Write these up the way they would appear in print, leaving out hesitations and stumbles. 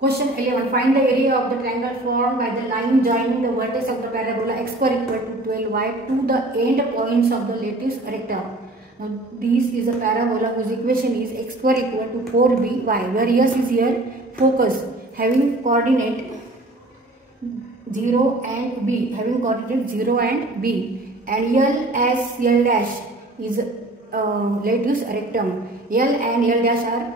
Question 11. Find the area of the triangle formed by the line joining the vertex of the parabola x square equal to 12y to the end points of the lattice rectum. Now this is a parabola whose equation is x square equal to 4by, where s is here focus having coordinate 0 and b, having coordinate 0 and b, and L dash is lattice rectum. L and L dash are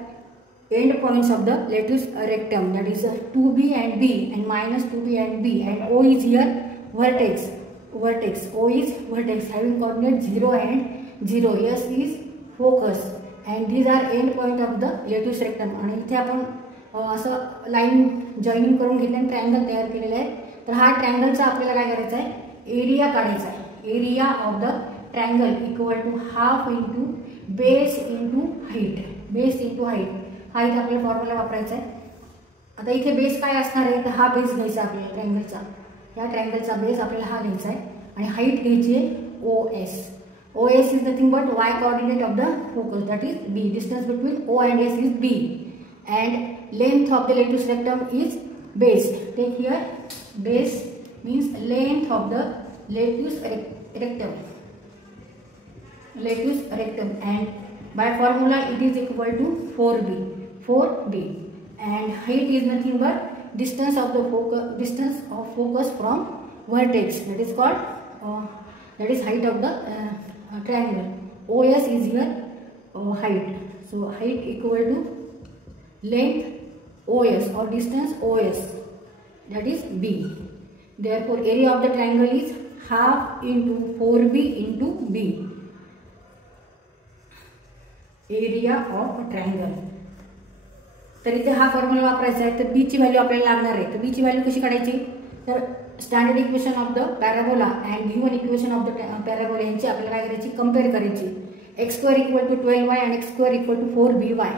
end points of the lattice rectum, that is 2b and b and minus 2b and b, and O is here vertex. O is vertex having coordinate 0 and 0. S is focus, and these are end point of the lattice rectum. आणि इथे आपण असं line joining करून घेतले triangle तयार केलेला आहे. तर हा ट्रायंगलचा आपल्याला काय करायचा आहे, एरिया काढायचा आहे. Area of the triangle equal to half into base into height. Base into height हा इथे आपल्याला फॉर्म्युला वापरायचा आहे. आता इथे बेस काय असणार आहे, तर हा बेस घ्यायचा आपल्याला ट्रायंगलचा. या ट्रायंगलचा बेस आपल्याला हा घ्यायचा आहे आणि हाईट घ्यायची आहे OS. OS is nothing but y coordinate of the focus, that is b. Distance between O and S is b, and length of the lattice rectum is base. Take here base means length of the lattice rectum. And by formula it is equal to 4b, and height is nothing but distance of focus from vertex, that is called that is height of the triangle. OS is here height, so height equal to length OS or distance OS, that is b. Therefore area of the triangle is half into 4b into b. Area of triangle. तर इथे हा formula वापरायचा आहे. तर B ची value आपल्याला लागणार आहे. तर बी ची व्हॅल्यू कशी काढायची, तर standard equation of the parabola and given equation of the parabola यांची आपल्याला काय करायची, कम्पेअर करायची. X square equal to 12y आणि x square equal to 4by.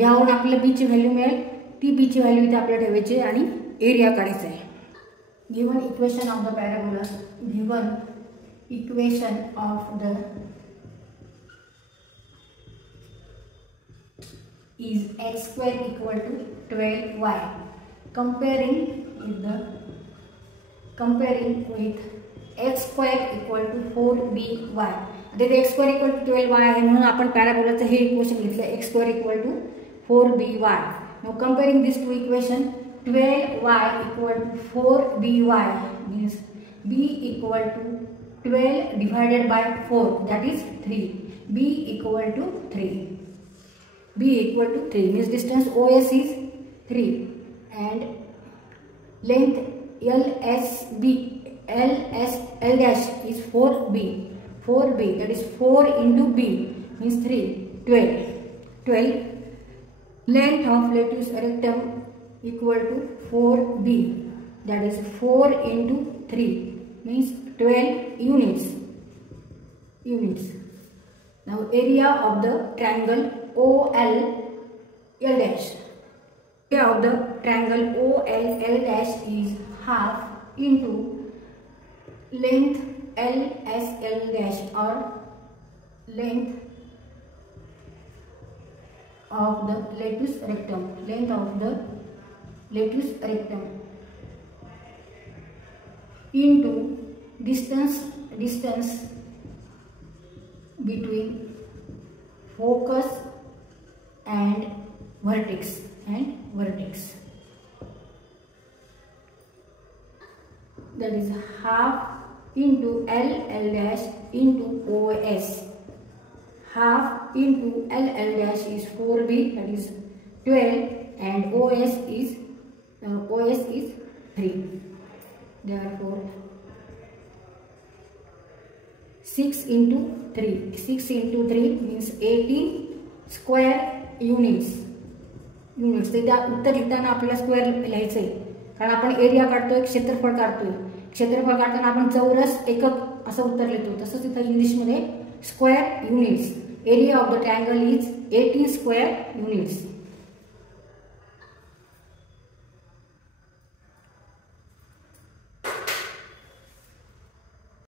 यावरून आपल्याला बी ची व्हॅल्यू मिळेल. ती बी ची व्हॅल्यू इथे आपल्याला ठेवायची आणि एरिया काढायचा आहे. Given equation of the parabola, given equation of the is x square equal to 12y. Comparing with x square equal to 4by. आता x square equal to 12y आहे म्हणून आपण पॅराबोलाचं हे इक्वेशन घेतलं x square equal to 4by. Now comparing these two equation, 12y equal to 4by means b equal to 12 divided by 4, that is 3. b equal to 3. B equal to 3 means distance OS is 3 and length L dash is 4b, that is 4 into b means 3, 12. Length of lattice rectum equal to 4b, that is 4 into 3 means 12 units. Now area of the triangle OL L dash. Area of the triangle OL dash is half into length LSL dash or length of the lattice rectum. Length of the lattice rectum into distance between focus and vertex. That is half into L dash into OS. Half into L dash is 4b, that is 12, and OS is 3. Therefore 6 into 3 means 18 square units. उत्तर लिहिताना आपल्याला square लिहायचं आहे, कारण आपण area काढतोय, क्षेत्रफळ काढताना आपण चौरस एकक असं उत्तर लिहितो. तसंच इथं इंग्लिशमध्ये square units. Area of the triangle is 18 square units.